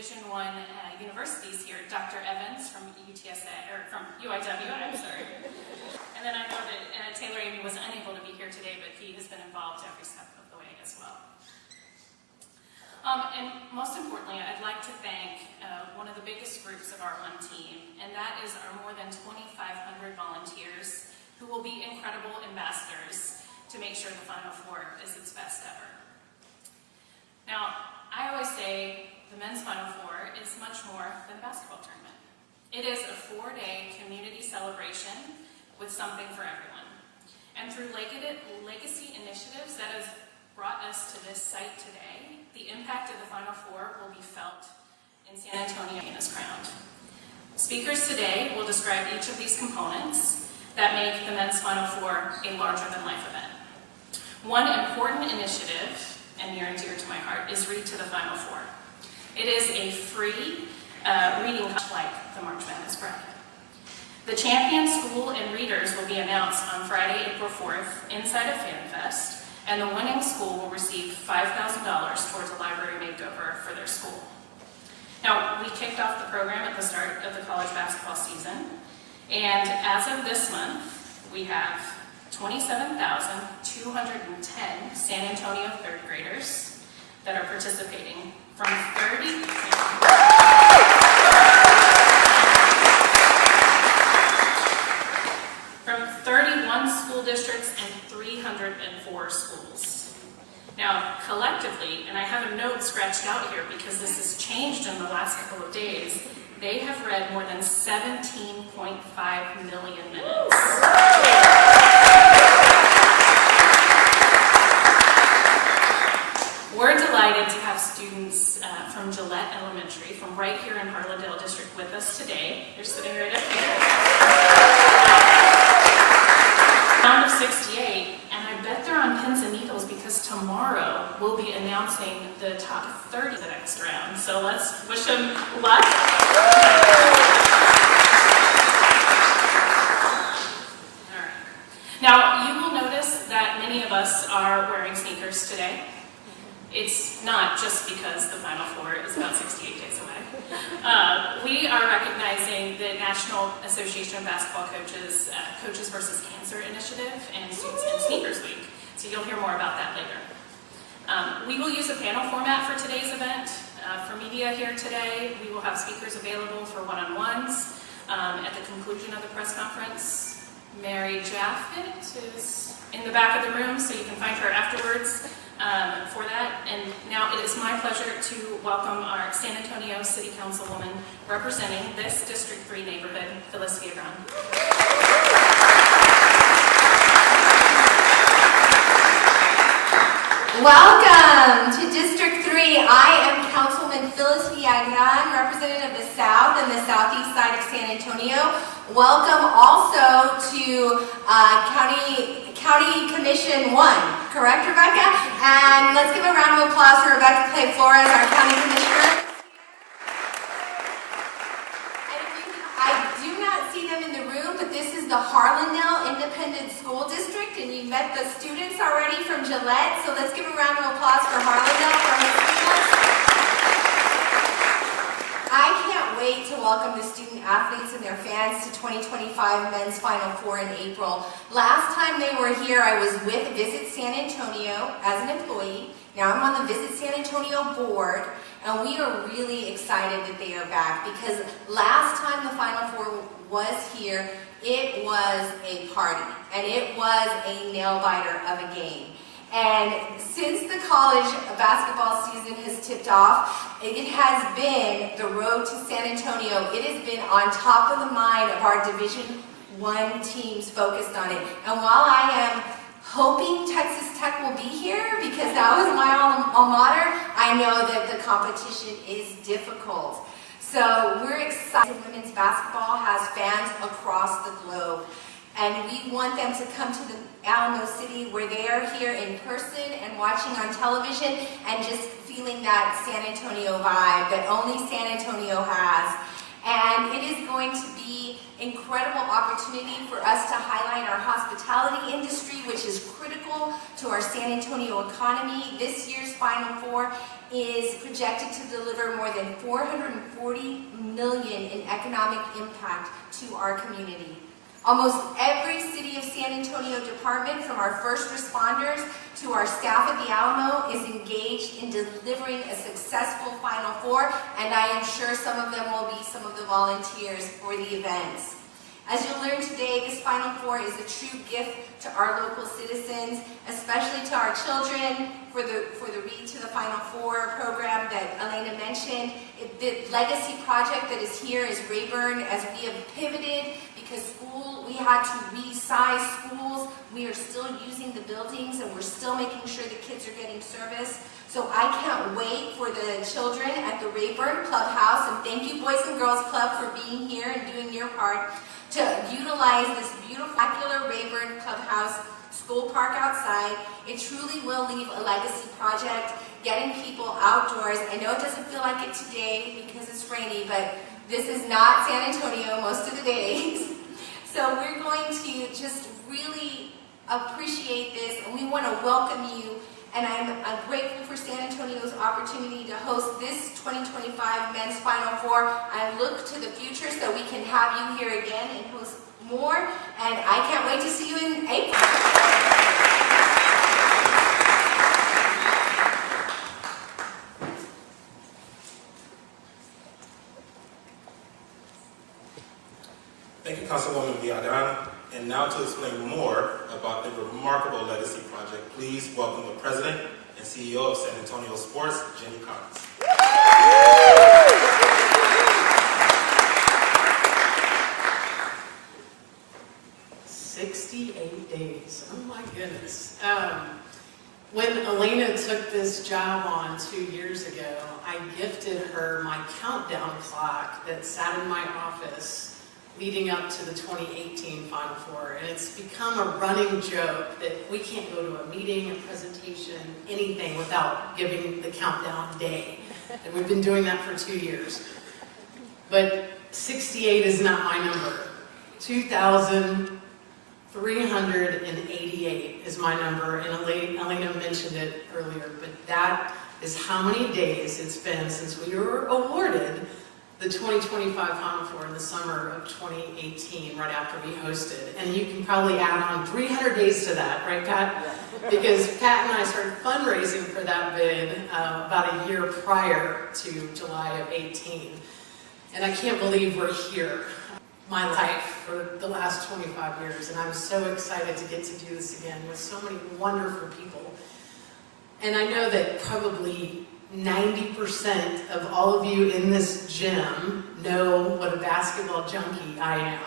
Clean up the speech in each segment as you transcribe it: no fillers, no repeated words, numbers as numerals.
Division I universities here, Dr. Evans from UIW, I'm sorry. And then I know that Taylor Amy was unable to be here today, but he has been involved every step of the way as well. And most importantly, I'd like to thank one of the biggest groups of our One team, and that is our more than 2,500 volunteers who will be incredible ambassadors to make sure the Final Four is its best ever. Now, I always say the men's Final Four is much more than a basketball tournament. It is a 4-day community celebration with something for everyone. And through legacy initiatives that has brought us to this site today, the impact of the Final Four will be felt in San Antonio and is crowned. Speakers today will describe each of these components that make the men's Final Four a larger-than-life event. One important initiative, and near and dear to my heart, is Read to the Final Four. It is a free reading like the March Madness bracket. The champion school and readers will be announced on Friday, April 4th, inside of FanFest, and the winning school will receive $5,000 towards a library makeover for their school. Now, we kicked off the program at the start of the college basketball season, and as of this month, we have 27,210 San Antonio third graders that are participating from 31 school districts and 304 schools. Now, collectively, and I have a note scratched out here because this has changed in the last couple of days, they have read more than 17.5 million minutes. We're delighted to have students from Gillette Elementary, from right here in Harlandale District with us today. They're sitting right up here. Round of 68, and I bet they're on pins and needles because tomorrow we'll be announcing the top 30 of the next round. So let's wish them luck. All right. Now, you will notice that many of us are wearing sneakers today. It's not just because the Final Four is about 68 days away. We are recognizing the National Association of Basketball Coaches Coaches vs. Cancer Initiative and Students in Sneakers Week. So you'll hear more about that later. We will use a panel format for today's event. For media here today, we will have speakers available for one-on-ones. At the conclusion of the press conference, Mary Jaffet is in the back of the room, so you can find her afterwards. For that, and now it is my pleasure to welcome our San Antonio City Councilwoman representing this District 3 neighborhood, Phyllis Vega. Welcome to District 3. I am Councilwoman Phyllis Vega, representative of the South and the Southeast side of San Antonio. Welcome also to County Commission 1, correct, Rebecca? And let's give a round of applause for Rebecca Clay Flores, our County Commissioner. And I do not see them in the room, but this is the Harlandale Independent School District, and you met the students already from Gillette, so let's give a round of applause for Harlandale for his students. I can't wait to welcome the student athletes and their fans to 2025 Men's Final Four in April. Last time they were here, I was with Visit San Antonio as an employee. Now I'm on the Visit San Antonio board, and we are really excited that they are back because last time the Final Four was here, it was a party, and it was a nail-biter of a game. And since the college basketball season has tipped off, it has been the road to San Antonio. It has been on top of the mind of our Division I teams focused on it. And while I am hoping Texas Tech will be here, because that was my alma mater, I know that the competition is difficult. So we're excited. Women's basketball has fans across the globe. And we want them to come to the Alamo City where they are here in person and watching on television and just feeling that San Antonio vibe that only San Antonio has. And it is going to be incredible opportunity for us to highlight our hospitality industry, which is critical to our San Antonio economy. This year's Final Four is projected to deliver more than $440 million in economic impact to our community. Almost every City of San Antonio department, from our first responders to our staff at the Alamo, is engaged in delivering a successful Final Four, and I am sure some of them will be some of the volunteers for the events. As you'll learn today, this Final Four is a true gift to our local citizens, especially to our children, for the Read to the Final Four program that Elena mentioned. The legacy project that is here is Rayburn, as we have pivoted because we had to resize schools. We are still using the buildings and we're still making sure the kids are getting service. So I can't wait for the children at the Rayburn Clubhouse, and thank you Boys and Girls Club for being here and doing your part, to utilize this beautiful Rayburn Clubhouse school park outside. It truly will leave a legacy project, getting people outdoors. I know it doesn't feel like it today because it's rainy, but this is not San Antonio most of the days. So we're going to just really appreciate this, and we want to welcome you. And I'm grateful for San Antonio's opportunity to host this 2025 Men's Final Four. I look to the future so we can have you here again and host more. And I can't wait to see you in April. Thank you, Councilwoman Vega. And now to explain more about the remarkable legacy project, please welcome the President and CEO of San Antonio Sports, Jenny Collins. 68 days. Oh my goodness. When Elena took this job on 2 years ago, I gifted her my countdown clock that sat in my office leading up to the 2018 Final Four. And it's become a running joke that we can't go to a meeting, a presentation, anything without giving the countdown day. And we've been doing that for 2 years. But 68 is not my number. 2,388 is my number, and Elena mentioned it earlier, but that is how many days it's been since we were awarded the 2025 Final Four in the summer of 2018, right after we hosted. And you can probably add on 300 days to that, right, Pat? Yeah. Because Pat and I started fundraising for that bid about a year prior to July of 18. And I can't believe we're here, my life, for the last 25 years. And I'm so excited to get to do this again with so many wonderful people. And I know that probably 90% of all of you in this gym know what a basketball junkie I am.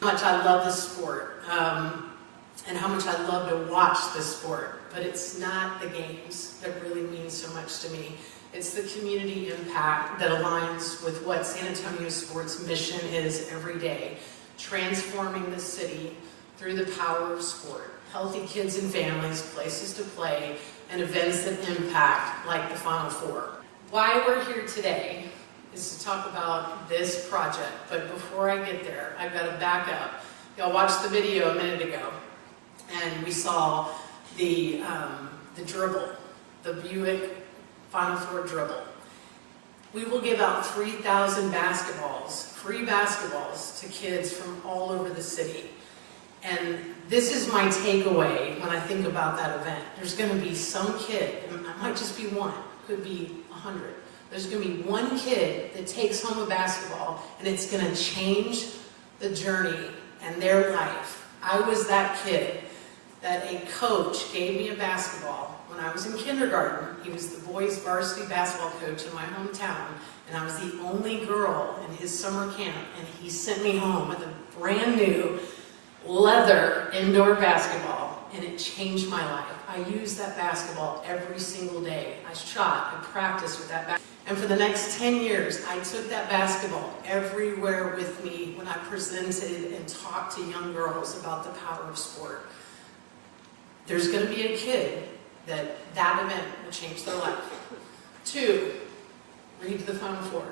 How much I love the sport, and how much I love to watch the sport. But it's not the games that really mean so much to me. It's the community impact that aligns with what San Antonio Sports' mission is every day, transforming the city through the power of sport. Healthy kids and families, places to play, and events that impact, like the Final Four. Why we're here today is to talk about this project, but before I get there, I've got to back up. Y'all watched the video a minute ago, and we saw the dribble, the Buick Final Four dribble. We will give out 3,000 basketballs, free basketballs, to kids from all over the city. And this is my takeaway when I think about that event. There's going to be some kid, and it might just be one, could be 100. There's going to be one kid that takes home a basketball, and it's going to change the journey and their life. I was that kid that a coach gave me a basketball when I was in kindergarten. He was the boys' varsity basketball coach in my hometown, and I was the only girl in his summer camp, and he sent me home with a brand new leather indoor basketball, and it changed my life. I used that basketball every single day. I shot, I practiced with that basketball. And for the next 10 years, I took that basketball everywhere with me when I presented and talked to young girls about the power of sport. There's going to be a kid that event will change their life. 2, read to the Final Four.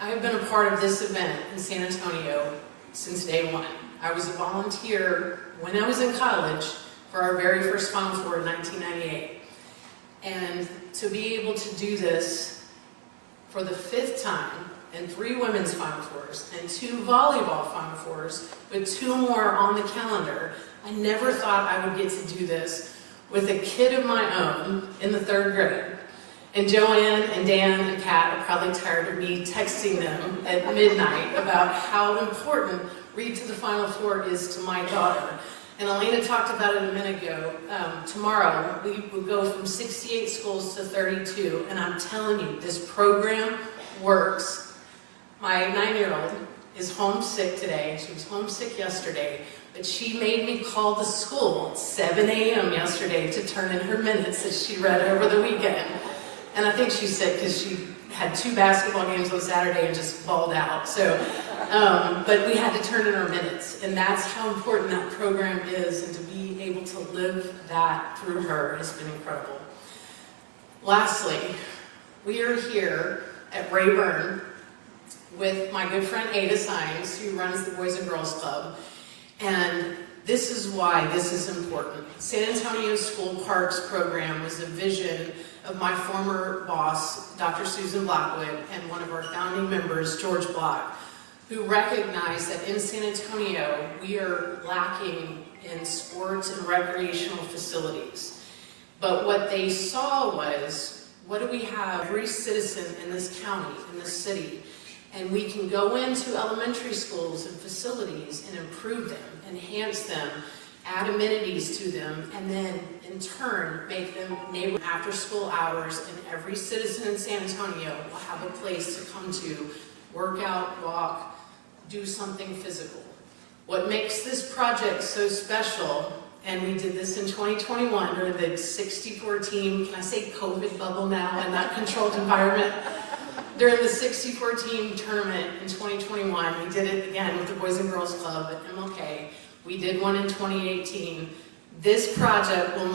I have been a part of this event in San Antonio since day one. I was a volunteer when I was in college for our very first Final Four in 1998. And to be able to do this for the 5th time, and 3 women's Final Fours, and 2 volleyball Final Fours, with 2 more on the calendar, I never thought I would get to do this with a kid of my own in the 3rd grade. And Joanne and Dan and Pat are probably tired of me texting them at midnight about how important Read to the Final Four is to my daughter. And Elena talked about it a minute ago. Tomorrow, we will go from 68 schools to 32, and I'm telling you, this program works. My 9-year-old is homesick today. She was homesick yesterday, but she made me call the school at 7 a.m. yesterday to turn in her minutes that she read over the weekend. And I think she's sick because she had 2 basketball games on Saturday and just balled out. So, but we had to turn in our minutes, and that's how important that program is, and to be able to live that through her has been incredible. Lastly, we are here at Rayburn with my good friend Ada Sines, who runs the Boys and Girls Club, and this is why this is important. San Antonio School Parks program was a vision of my former boss, Dr. Susan Blackwood, and one of our founding members, George Block, who recognized that in San Antonio, we are lacking in sports and recreational facilities. But what they saw was, what do we have? Every citizen in this county, in this city, and we can go into elementary schools and facilities and improve them, enhance them, add amenities to them, and then in turn make them neighborhood after school hours, and every citizen in San Antonio will have a place to come to, work out, walk, do something physical. What makes this project so special, and we did this in 2021 during the 64-team, can I say COVID bubble now, in that controlled environment? During the 64-team tournament in 2021, we did it again with the Boys and Girls Club at MLK. We did one in 2018. This project will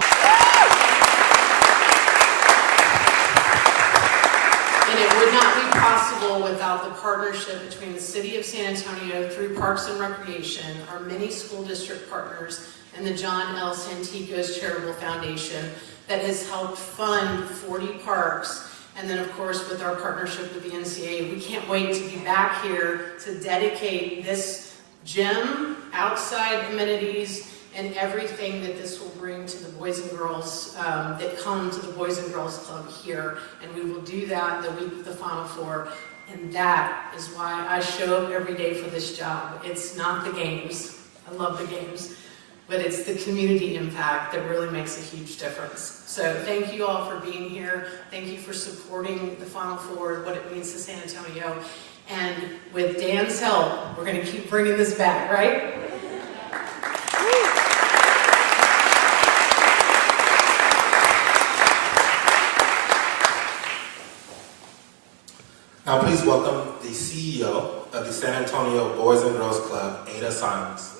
and it would not be possible without the partnership between the City of San Antonio through Parks and Recreation, our many school district partners, and the John L. Santikos Charitable Foundation that has helped fund 40 parks. And then, of course, with our partnership with the NCAA, we can't wait to be back here to dedicate this gym, outside amenities, and everything that this will bring to the boys and girls that come to the Boys and Girls Club here. And we will do that the week of the Final Four. And that is why I show up every day for this job. It's not the games. I love the games. But it's the community impact that really makes a huge difference. So thank you all for being here. Thank you for supporting the Final Four, what it means to San Antonio. And with Dan's help, we're going to keep bringing this back, right? Now please welcome the CEO of the San Antonio Boys and Girls Club, Ada Sines.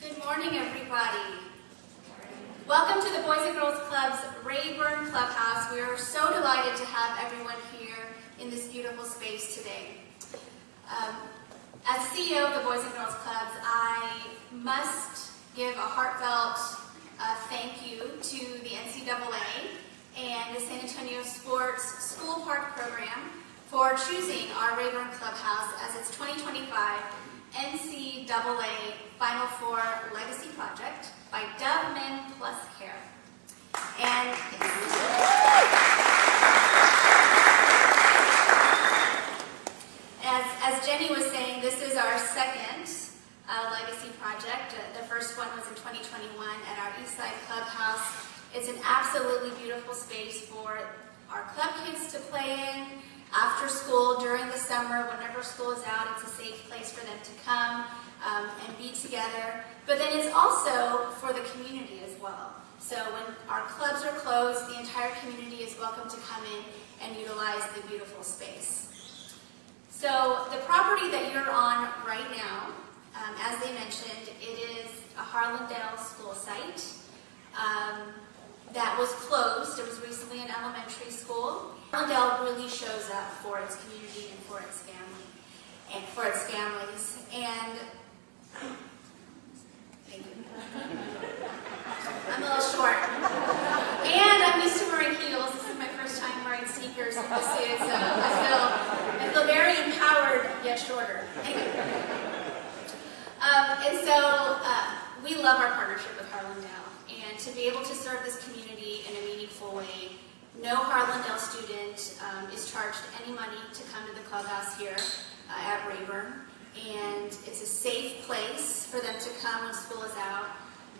Good morning, everybody. Welcome to the Boys and Girls Club's Rayburn Clubhouse. We are so delighted to have everyone here in this beautiful space today. As CEO of the Boys and Girls Clubs, I must give a heartfelt thank you to the NCAA and the San Antonio Sports School Park Program for choosing our Rayburn Clubhouse as its 2025 NCAA Final Four Legacy Project by Dove Men Plus Care. And as Jenny was saying, this is our second legacy project. The first one was in 2021 at our Eastside Clubhouse. It's an absolutely beautiful space for our club kids to play in after school, during the summer, whenever school is out. It's a safe place for them to come and be together. But then it's also for the community as well. So when our clubs are closed, the entire community is welcome to come in and utilize the beautiful space. So the property that you're on right now, as they mentioned, it is a Harlandale school site. that was closed. It was recently an elementary school. Harlandale really shows up for its community and for its family, and for its families. And thank you. I'm a little short. And I'm used to wearing heels. This is my first time wearing sneakers. I feel very empowered yet shorter. Anyway. We love our partnership with Harlandale, and to be able to serve this community in a meaningful way. No Harlandale student is charged any money to come to the clubhouse here at Rayburn, and it's a safe place for them to come when school is out.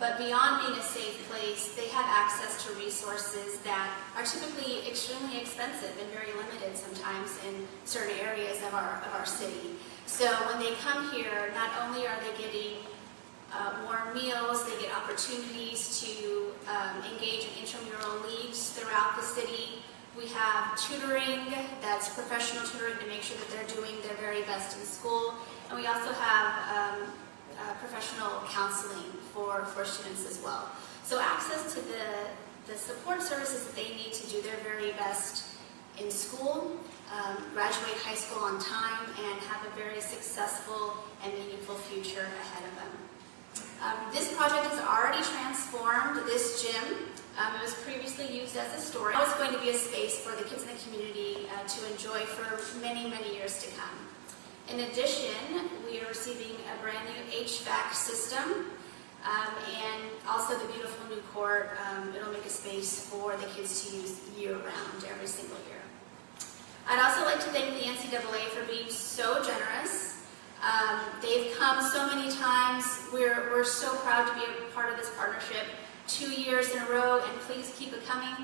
But beyond being a safe place, they have access to resources that are typically extremely expensive and very limited sometimes in certain areas of our city. So when they come here, not only are they getting warm meals, they get opportunities to engage in intramural leagues throughout the city. We have tutoring, that's professional tutoring to make sure that they're doing their very best in school. And we also have professional counseling for students as well. So access to the support services that they need to do their very best in school, graduate high school on time, and have a very successful and meaningful future ahead of them. This project has already transformed this gym. It was previously used as a storage. Now it's going to be a space for the kids in the community to enjoy for many, many years to come. In addition, we are receiving a brand new HVAC system and also the beautiful new court. It'll make a space for the kids to use year-round, every single year. I'd also like to thank the NCAA for being so generous. They've come so many times. We're so proud to be a part of this partnership. 2 years in a row, and please keep it coming.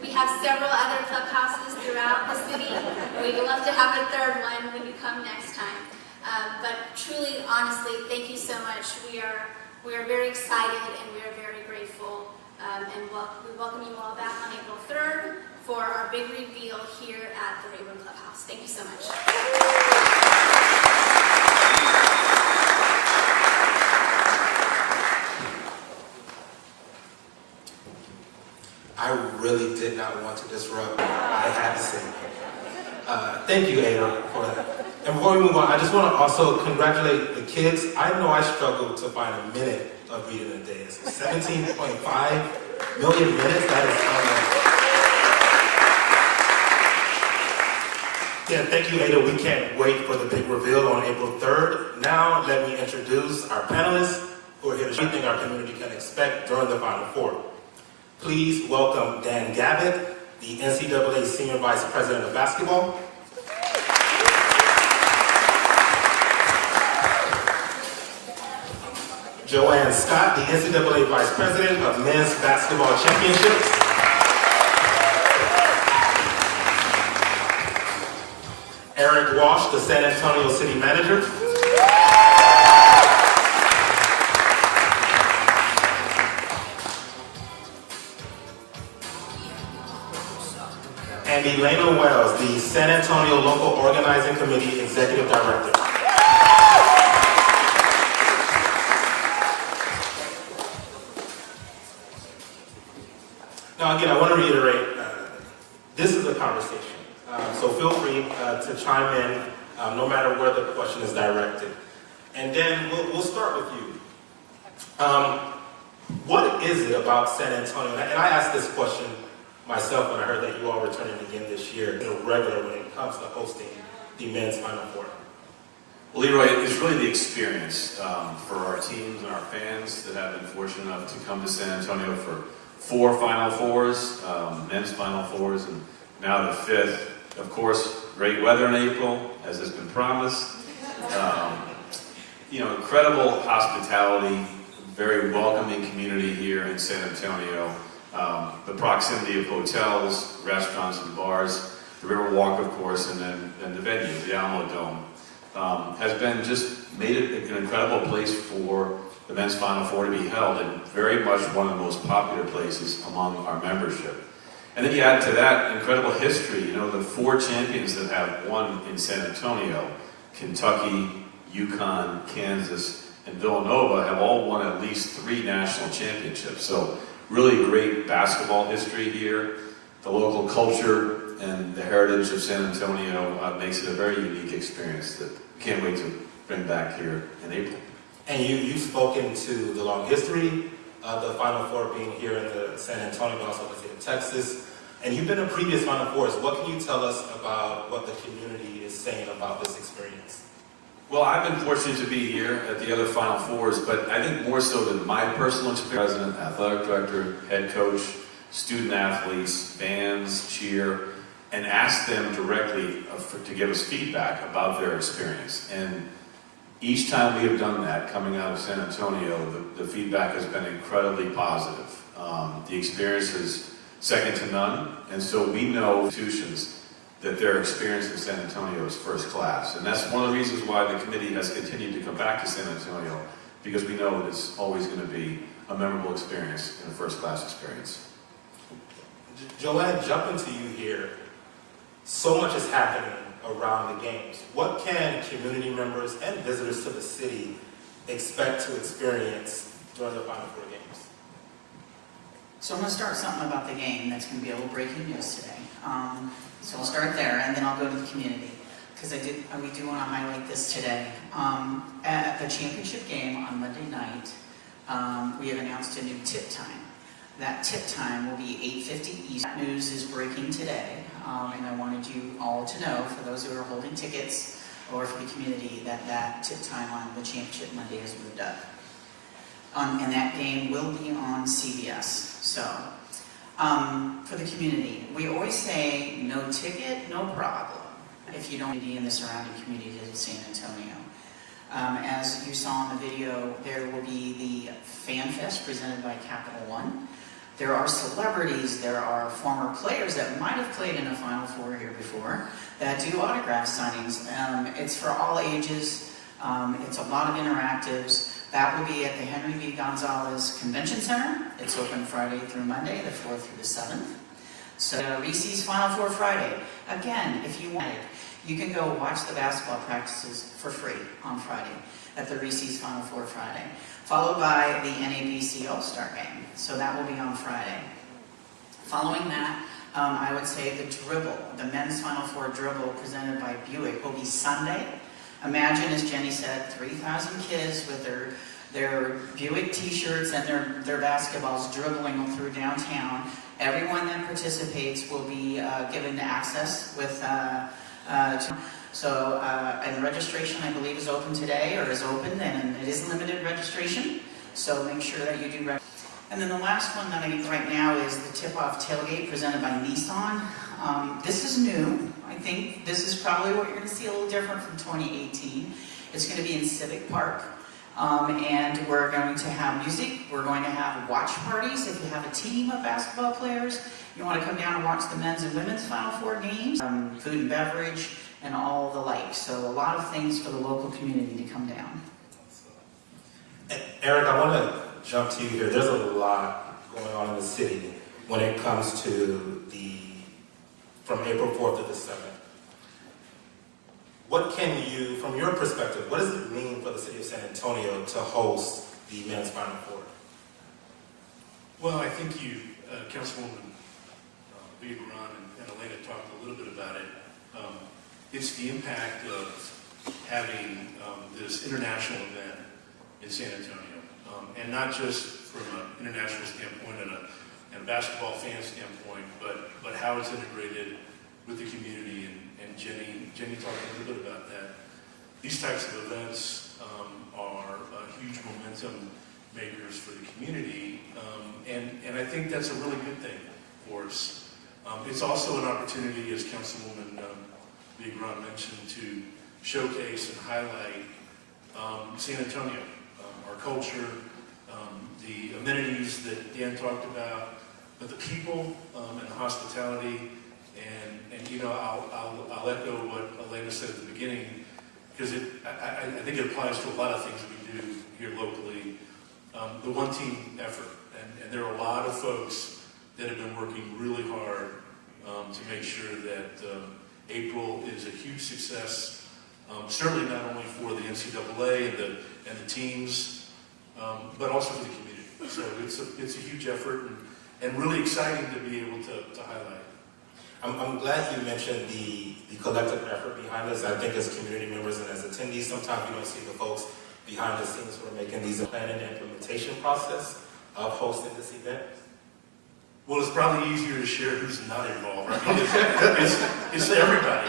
We have several other clubhouses throughout the city. We'd love to have a third one when you come next time. But truly, honestly, thank you so much. We are very excited and we are very grateful. And we welcome you all back on April 3rd for our big reveal here at the Rayburn Clubhouse. Thank you so much. I really did not want to disrupt. I had to say. Thank you, Ada, for that. And before we move on, I just want to also congratulate the kids. I know I struggled to find a minute of reading a day. So 17.5 million minutes, that is yeah, thank you, Ada. We can't wait for the big reveal on April 3rd. Now, let me introduce our panelists who are here to show everything our community can expect during the Final Four. Please welcome Dan Gavitt, the NCAA Senior Vice President of Basketball. Joanne Scott, the NCAA Vice President of Men's Basketball Championships. Eric Walsh, the San Antonio City Manager. And Elena Wells, the San Antonio Local Organizing Committee Executive Director. Now again, I want to reiterate, this is a conversation. So feel free to chime in no matter where the question is directed. And then we'll start with you. What is it about San Antonio? And I asked this question myself when I heard that you all returning again this year, regular when it comes to hosting the men's Final Four. Well, Leroy, it's really the experience for our teams and our fans that have been fortunate enough to come to San Antonio for 4 Final Fours, men's Final Fours, and now the 5th. Of course, great weather in April, as has been promised. Incredible hospitality, very welcoming community here in San Antonio. The proximity of hotels, restaurants, and bars, the Riverwalk, of course, and then the venue, the Alamo Dome, has been just made it an incredible place for the men's Final Four to be held, and very much one of the most popular places among our membership. And then you add to that incredible history. The 4 champions that have won in San Antonio, Kentucky, UConn, Kansas, and Villanova, have all won at least 3 national championships. So really great basketball history here. The local culture and the heritage of San Antonio makes it a very unique experience that we can't wait to bring back here in April. And you've spoken to the long history of the Final Four being here in the San Antonio, but also the state of Texas. And you've been in previous Final Fours. What can you tell us about what the community is saying about this experience? Well, I've been fortunate to be here at the other Final Fours, but I think more so than my personal experience, president, athletic director, head coach, student athletes, fans, cheer, and ask them directly to give us feedback about their experience. And each time we have done that, coming out of San Antonio, the feedback has been incredibly positive. The experience is second to none, and so we know institutions that their experience in San Antonio is first class. And that's one of the reasons why the committee has continued to come back to San Antonio, because we know it's always going to be a memorable experience and a first class experience. Joanne, jumping to you here, so much is happening around the games. What can community members and visitors to the city expect to experience during the Final Four games? So I'm going to start something about the game that's going to be a little breaking news today. So I'll start there, and then I'll go to the community, because we do want to highlight this today. At the championship game on Monday night, we have announced a new tip time. That tip time will be 8:50 East. That news is breaking today, and I wanted you all to know, for those who are holding tickets or for the community, that tip time on the championship Monday has moved up. And that game will be on CBS. So, for the community, we always say no ticket, no problem, if you don't be in the surrounding community of San Antonio. As you saw in the video, there will be the Fan Fest presented by Capital One. There are celebrities, there are former players that might have played in a Final Four here before that do autograph signings. It's for all ages. It's a lot of interactives. That will be at the Henry V. Gonzalez Convention Center. It's open Friday through Monday, the 4th through the 7th. So Reese's Final Four Friday. Again, if you want it, you can go watch the basketball practices for free on Friday at the Reese's Final Four Friday, followed by the NABC All-Star Game. So that will be on Friday. Following that, I would say the dribble, the men's Final Four dribble presented by Buick will be Sunday. Imagine, as Jenny said, 3,000 kids with their Buick t-shirts and their basketballs dribbling through downtown. Everyone that participates will be given access with and registration, I believe, is open today, or is open, and it is limited registration. So make sure that you do register. And then the last one that I need right now is the tip-off tailgate presented by Nissan. This is new. I think this is probably what you're going to see a little different from 2018. It's going to be in Civic Park. And we're going to have music. We're going to have watch parties. If you have a team of basketball players, you want to come down and watch the men's and women's Final Four games, food and beverage, and all the like. So a lot of things for the local community to come down. And Eric, I want to jump to you here. There's a lot going on in the city when it comes to from April 4th to the 7th. What can you, from your perspective, what does it mean for the city of San Antonio to host the men's Final Four? Well, I think you, Councilwoman Vega and Elena talked a little bit about it. It's the impact of having this international event in San Antonio, and not just from an international standpoint and a basketball fan standpoint, but how it's integrated with the community. And Jenny talked a little bit about that. These types of events are huge momentum makers for the community, and I think that's a really good thing for us. It's also an opportunity, as Councilwoman Vega mentioned, to showcase and highlight San Antonio, our culture, the amenities that Dan talked about, but the people and the hospitality. And you know, I'll echo what Elena said at the beginning, because I think it applies to a lot of things we do here locally. The one team effort, and there are a lot of folks that have been working really hard to make sure that April is a huge success. Certainly not only for the NCAA and the teams, but also for the community. So it's a huge effort and really exciting to be able to highlight. I'm glad you mentioned the collective effort behind this. I think as community members and as attendees, sometimes we don't see the folks behind the scenes who are making these planning and implementation process of hosting this event. Well, it's probably easier to share who's not involved. I mean, it's everybody.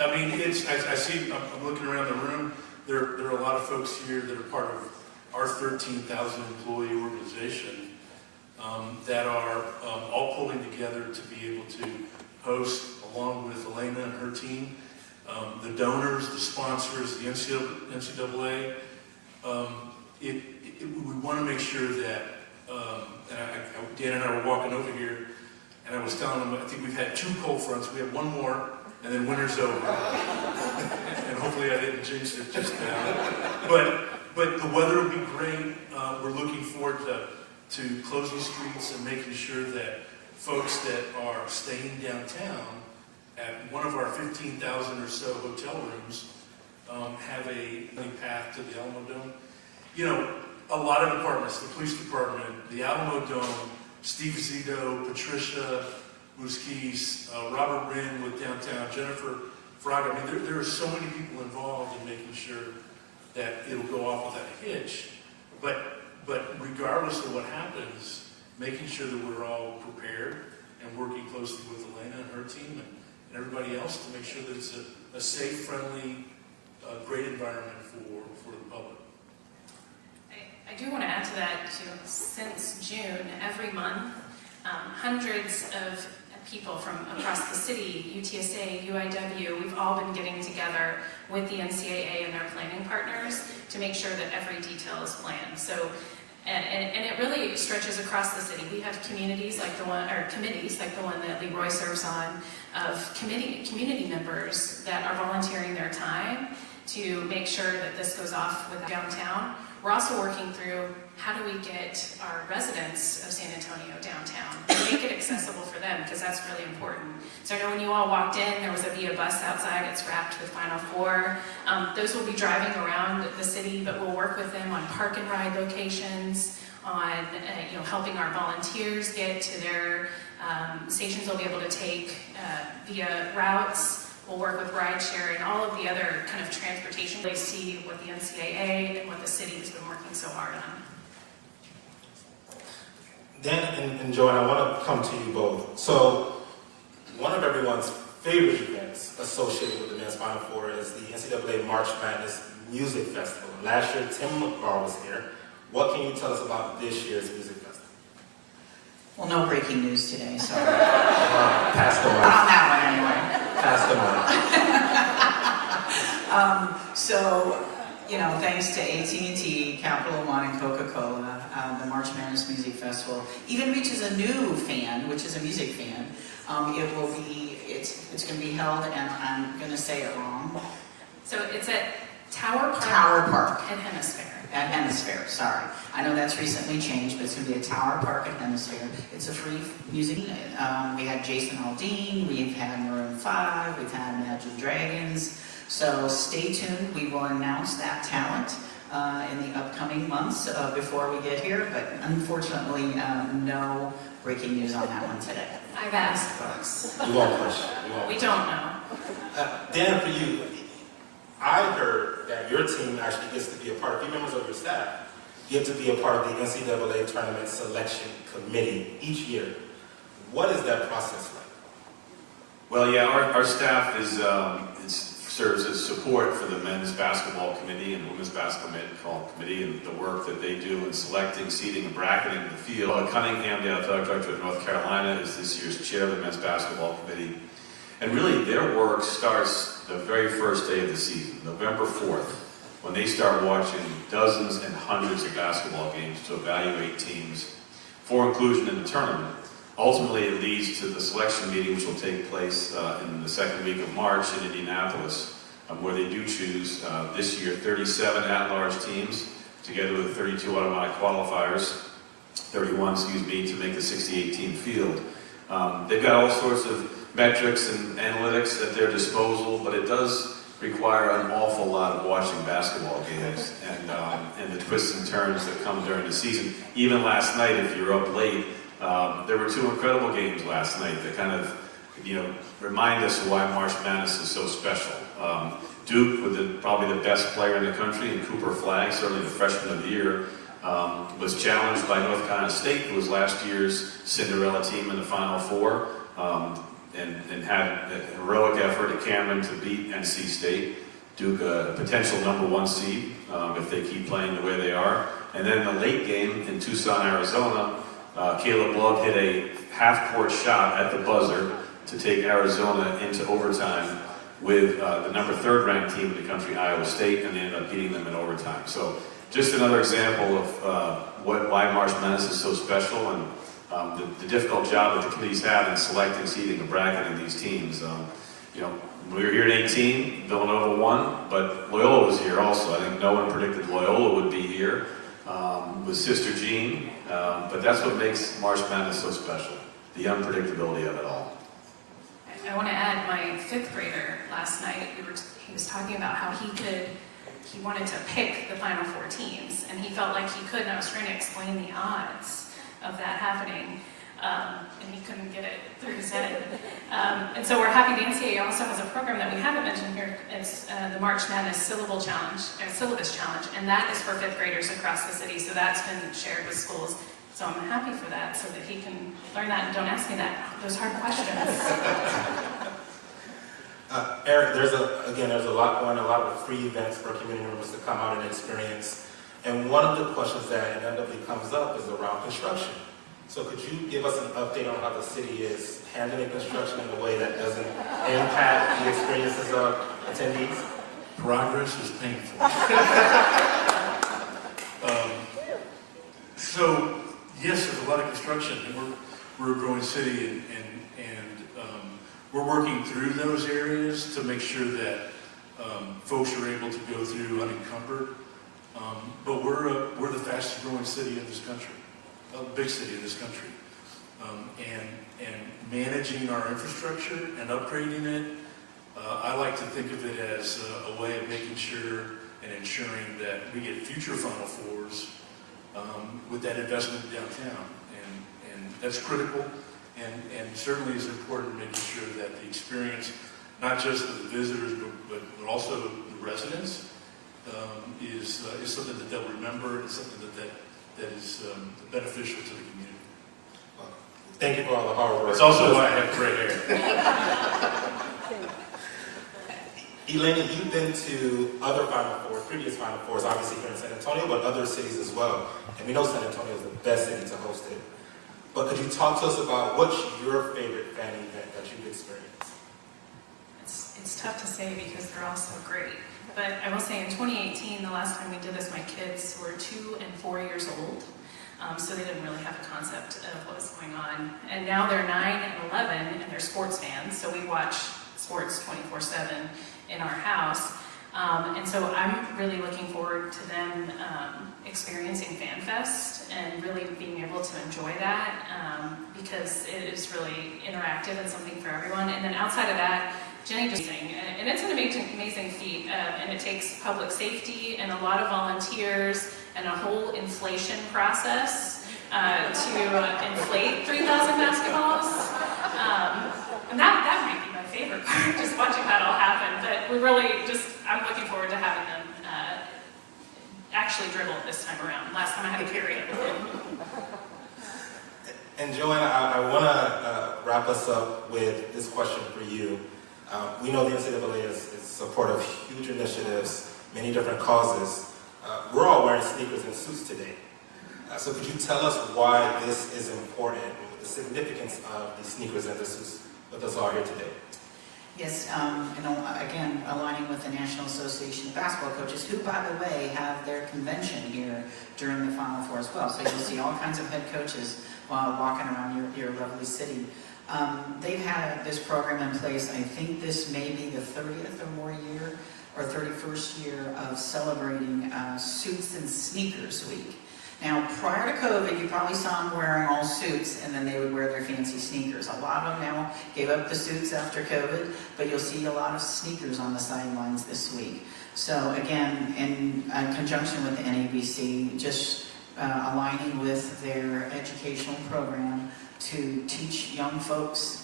I mean, I see, I'm looking around the room, there are a lot of folks here that are part of our 13,000 employee organization that are all pulling together to be able to host, along with Elena and her team, the donors, the sponsors, the NCAA. We want to make sure that, Dan and I were walking over here, and I was telling them, I think we've had 2 cold fronts, we have one more, and then winter's over. And hopefully I didn't jinx it just now. But the weather will be great. We're looking forward to closing streets and making sure that folks that are staying downtown at one of our 15,000 or so hotel rooms have a path to the Alamo Dome. You know, a lot of departments, the police department, the Alamo Dome, Steve Zito, Patricia Muskis, Robert Wren with downtown, Jennifer Fraga. I mean, there are so many people involved in making sure that it'll go off without a hitch. But regardless of what happens, making sure that we're all prepared and working closely with Elena and her team and everybody else to make sure that it's a safe, friendly, great environment for the public. I do want to add to that, too. Since June, every month, hundreds of people from across the city, UTSA, UIW, we've all been getting together with the NCAA and their planning partners to make sure that every detail is planned. So, and it really stretches across the city. We have communities like the one, or committees like the one that Leroy serves on, of community members that are volunteering their time to make sure that this goes off with downtown. We're also working through how do we get our residents of San Antonio downtown and make it accessible for them, because that's really important. So I know when you all walked in, there was a Via bus outside. It's wrapped with Final Four. Those will be driving around the city, but we'll work with them on park and ride locations, on helping our volunteers get to their stations they'll be able to take via routes. We'll work with rideshare and all of the other kind of transportation. They see what the NCAA and what the city has been working so hard on. Dan and Joanne, I want to come to you both. So, one of everyone's favorite events associated with the men's Final Four is the NCAA March Madness Music Festival. Last year, Tim McGraw was here. What can you tell us about this year's music festival? Well, no breaking news today, so. Pass the Not mic. on that one anyway. Pass the mic. So, thanks to AT&T, Capital One, and Coca-Cola, the March Madness Music Festival even reaches a new fan, which is a music fan. It's going to be held, and I'm going to say it wrong. So it's at Tower Park at Hemisphere. At Hemisphere, sorry. I know that's recently changed, but it's going to be at Tower Park at Hemisphere. It's a free music. We had Jason Aldean, we've had Maroon 5, we've had Imagine Dragons. So stay tuned. We will announce that talent in the upcoming months before we get here, but unfortunately, no breaking news on that one today. I've asked folks. You won't push. We don't know. Dan, for you, I heard that your team actually gets to be a part of, few members of your staff get to be a part of the NCAA Tournament Selection Committee each year. What is that process like? Well, yeah, our staff serves as support for the men's basketball committee and women's basketball committee and the work that they do in selecting, seeding, and bracketing the field. Cunningham, the athletic director of North Carolina, is this year's chair of the men's basketball committee. And really, their work starts the very first day of the season, November 4th, when they start watching dozens and hundreds of basketball games to evaluate teams for inclusion in the tournament. Ultimately, it leads to the selection meeting, which will take place in the second week of March in Indianapolis, where they do choose, this year, 37 at-large teams, together with 32 automatic qualifiers, 31, to make the 68-team field. They've got all sorts of metrics and analytics at their disposal, but it does require an awful lot of watching basketball games and the twists and turns that come during the season. Even last night, if you're up late, there were two incredible games last night that kind of, remind us of why March Madness is so special. Duke, with probably the best player in the country, and Cooper Flagg, certainly the freshman of the year, was challenged by North Carolina State, who was last year's Cinderella team in the Final Four, and had a heroic effort at Cameron to beat NC State. Duke, a potential #1 seed, if they keep playing the way they are. And then in the late game in Tucson, Arizona, Caleb Love hit a half-court shot at the buzzer to take Arizona into overtime with the #3 ranked team in the country, Iowa State, and they ended up beating them in overtime. So just another example of why March Madness is so special, and the difficult job that the committees have in selecting, seeding, and bracketing these teams. We were here in 18, Villanova won, but Loyola was here also. I think no one predicted Loyola would be here with Sister Jean, but that's what makes March Madness so special, the unpredictability of it all. I want to add, my 5th grader last night, he was talking about how he wanted to pick the Final Four teams, and he felt like he could, and I was trying to explain the odds of that happening, and he couldn't get it through his head. And so we're happy the NCAA also has a program that we haven't mentioned here. It's the March Madness Syllabus Challenge, and that is for 5th graders across the city, so that's been shared with schools. So I'm happy for that, so that he can learn that, and don't ask me those hard questions. Eric, there's a lot going, a lot of free events for community members to come out and experience. And one of the questions that inevitably comes up is around construction. So could you give us an update on how the city is handling construction in a way that doesn't impact the experiences of attendees? Progress is painful. So, yes, there's a lot of construction, and we're a growing city, and we're working through those areas to make sure that folks are able to go through unencumbered. But we're the fastest growing city in this country, a big city in this country, and managing our infrastructure and upgrading it. I like to think of it as a way of making sure and ensuring that we get future Final Fours with that investment downtown, and that's critical, and certainly is important making sure that the experience, not just of the visitors, but also the residents, is something that they'll remember, and something that is beneficial to the community. Well, thank you for all the hard work. It's also why I have gray hair. Elena, you've been to other Final Fours, previous Final Fours, obviously here in San Antonio, but other cities as well. And we know San Antonio is the best city to host it. But could you talk to us about what's your favorite fan event that you've experienced? It's tough to say because they're all so great. But I will say in 2018, the last time we did this, my kids were 2 and 4 years old. So they didn't really have a concept of what was going on. And now they're 9 and 11, and they're sports fans. So we watch sports 24/7 in our house. And so I'm really looking forward to them experiencing FanFest and really being able to enjoy that because it is really interactive and something for everyone. And then outside of that, Jenny just sang, and it's an amazing feat, and it takes public safety and a lot of volunteers and a whole inflation process to inflate 3,000 basketballs. And that might be my favorite part, just watching that all happen. But we really I'm looking forward to having them actually dribble this time around. Last time I had a period. And Joanna, I want to wrap us up with this question for you. We know the NCAA is supportive of huge initiatives, many different causes. We're all wearing sneakers and suits today. So could you tell us why this is important, the significance of the sneakers and the suits with us all here today? Yes, again, aligning with the National Association of Basketball Coaches, who, by the way, have their convention here during the Final Four as well. So you'll see all kinds of head coaches while walking around your lovely city. They've had this program in place, I think this may be the 30th or more year, or 31st year of celebrating Suits and Sneakers Week. Now, prior to COVID, you probably saw them wearing all suits, and then they would wear their fancy sneakers. A lot of them now gave up the suits after COVID, but you'll see a lot of sneakers on the sidelines this week. So again, in conjunction with the NABC, just aligning with their educational program to teach young folks,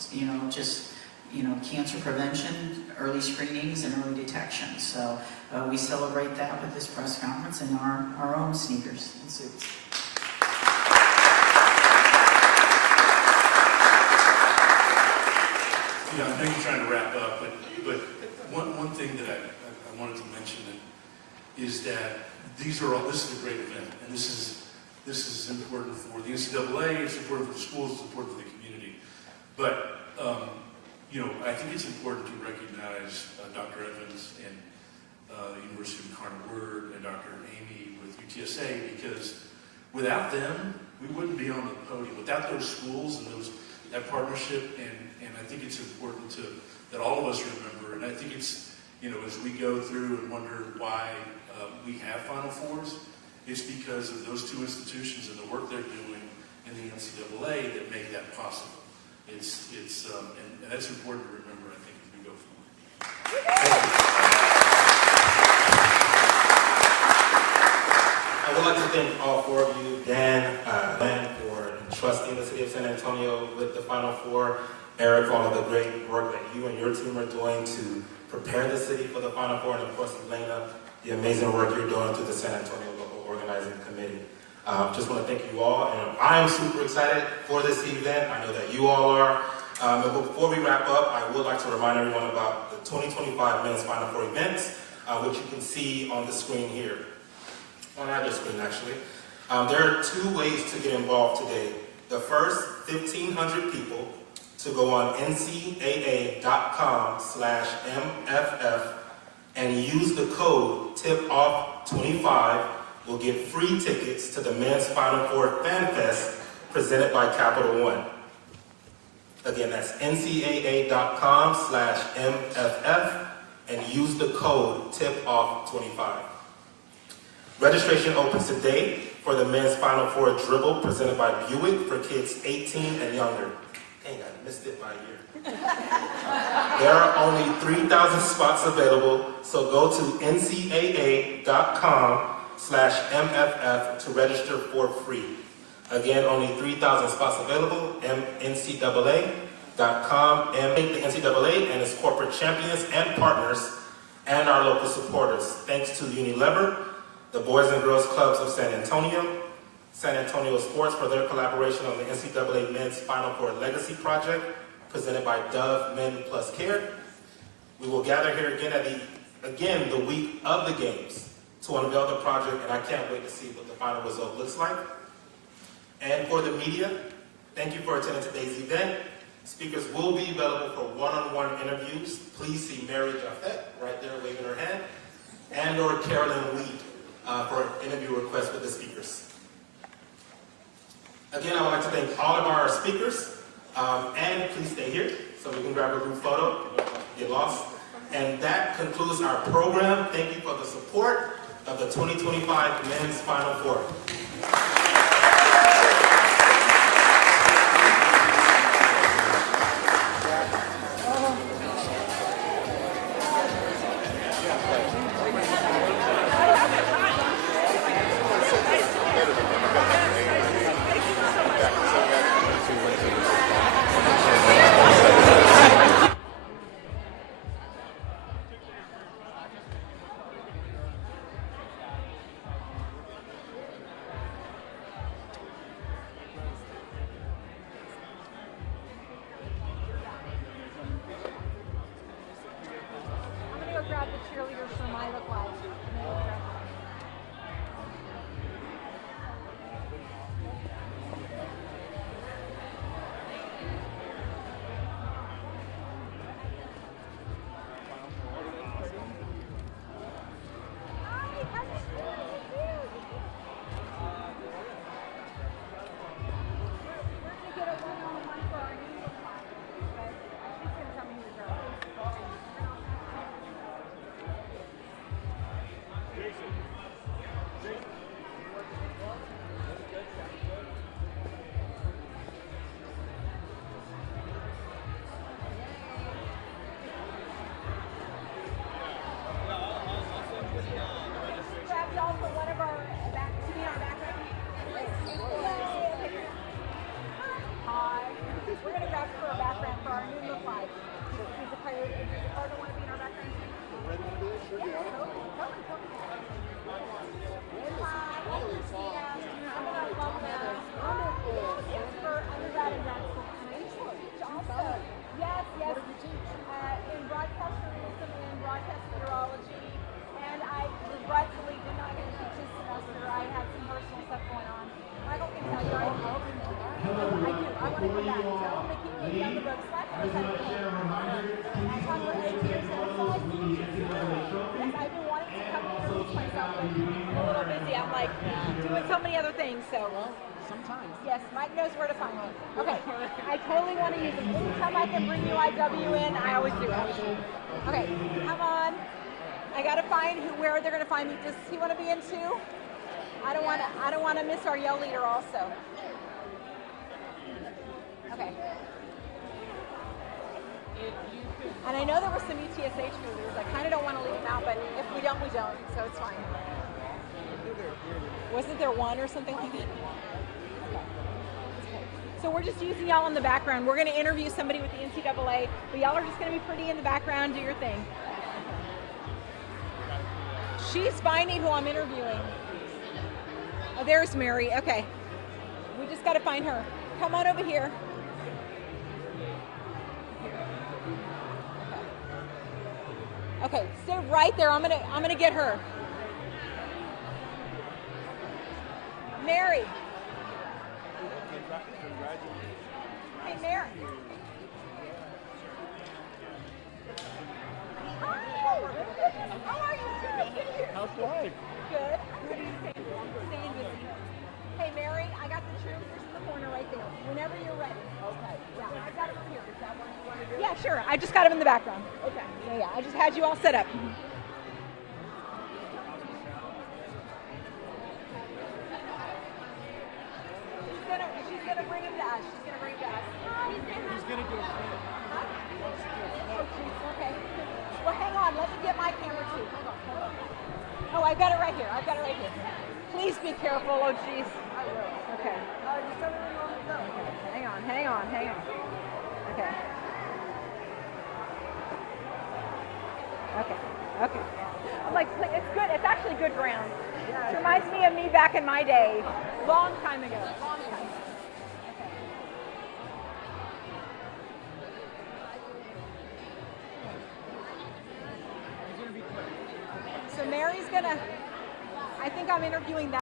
cancer prevention, early screenings, and early detection. So we celebrate that with this press conference in our own sneakers and suits. I know you're trying to wrap up, but one thing that I wanted to mention is that this is a great event, and this is important for the NCAA, it's important for the schools, it's important for the community. But I think it's important to recognize Dr. Evans and the University of Incarnate and Dr. Amy with UTSA, because without them, we wouldn't be on the podium. Without those schools and that partnership, and I think it's important that all of us remember, and I think it's, as we go through and wonder why we have Final Fours, it's because of those two institutions and the work they're doing in the NCAA that make that possible. And that's important to remember, I think, as we go forward. I would like to thank all four of you, Dan, for entrusting the city of San Antonio with the Final Four, Eric, for all of the great work that you and your team are doing to prepare the city for the Final Four, and of course, Elena, the amazing work you're doing through the San Antonio Local Organizing Committee. Just want to thank you all, and I am super excited for this event. I know that you all are. But before we wrap up, I would like to remind everyone about the 2025 Men's Final Four events, which you can see on the screen here. On either screen, actually. There are two ways to get involved today. The first, 1,500 people to go on ncaa.com/MFF and use the code TIPOFF25 will get free tickets to the Men's Final Four Fan Fest presented by Capital One. Again, that's ncaa.com/MFF and use the code TIPOFF25. Registration opens today for the Men's Final Four Dribble presented by Buick for kids 18 and younger. Dang, I missed it by a year. There are only 3,000 spots available, so go to ncaa.com/MFF to register for free. Again, only 3,000 spots available, ncaa.com, and thank the NCAA and its corporate champions and partners and our local supporters. Thanks to Unilever, the Boys and Girls Clubs of San Antonio Sports for their collaboration on the NCAA Men's Final Four Legacy Project, presented by Dove Men Plus Care. We will gather here again the week of the games to unveil the project, and I can't wait to see what the final result looks like. And for the media, thank you for attending today's event. Speakers will be available for one-on-one interviews. Please see Mary Jaffet right there waving her hand, and or Carolyn Weed for an interview request with the speakers. Again, I would like to thank all of our speakers, and please stay here so we can grab a group photo, get lost. And that concludes our program. Thank you for the support of the 2025 Men's Final Four. books. I just want to share a reminder. Please come to the Yes, I've been wanting to come and introduce myself, but I'm a little busy. I'm like doing so many other things, so. Well, sometimes. Yes, Mike knows where to find me. Okay, I totally want to use them. Anytime I can bring UIW in, I always do. Okay, come on. I gotta find where they're gonna find me. Does he want to be in too? I don't want to miss our yell leader also. Okay. And I know there were some ETSH cheerleaders. I kind of don't want to leave them out, but if we don't, we don't. So it's fine. Wasn't there one or something like that? Okay. So we're just using y'all in the background. We're going to interview somebody with the NCAA, but y'all are just going to be pretty in the background. Do your thing. She's finding who I'm interviewing. Oh, there's Mary. Okay. We just got to find her. Come on over here. Okay, stay right there. I'm gonna get her. Mary. Hey, Mary. Hi. How are you? Good. How's life? Good. What are you saying? Staying busy. Hey, Mary, I got the cheerleaders in the corner right there. Whenever you're ready. Okay. Yeah, I got them here. Is that what you want to do? Yeah, sure. I just got them in the background. Okay. Yeah, I just had you all set up. She's gonna bring him to us. She's gonna bring him to us. She's gonna do it. Huh? Okay. Well, hang on. Let me get my camera too. Hold on. Oh, I've got it right here. Please be careful. Oh, jeez. Okay. Hang on. Okay. Okay. I'm like, it's good. It's actually good ground. It reminds me of me back in my day. Long time ago. So Mary's gonna, I think I'm interviewing that.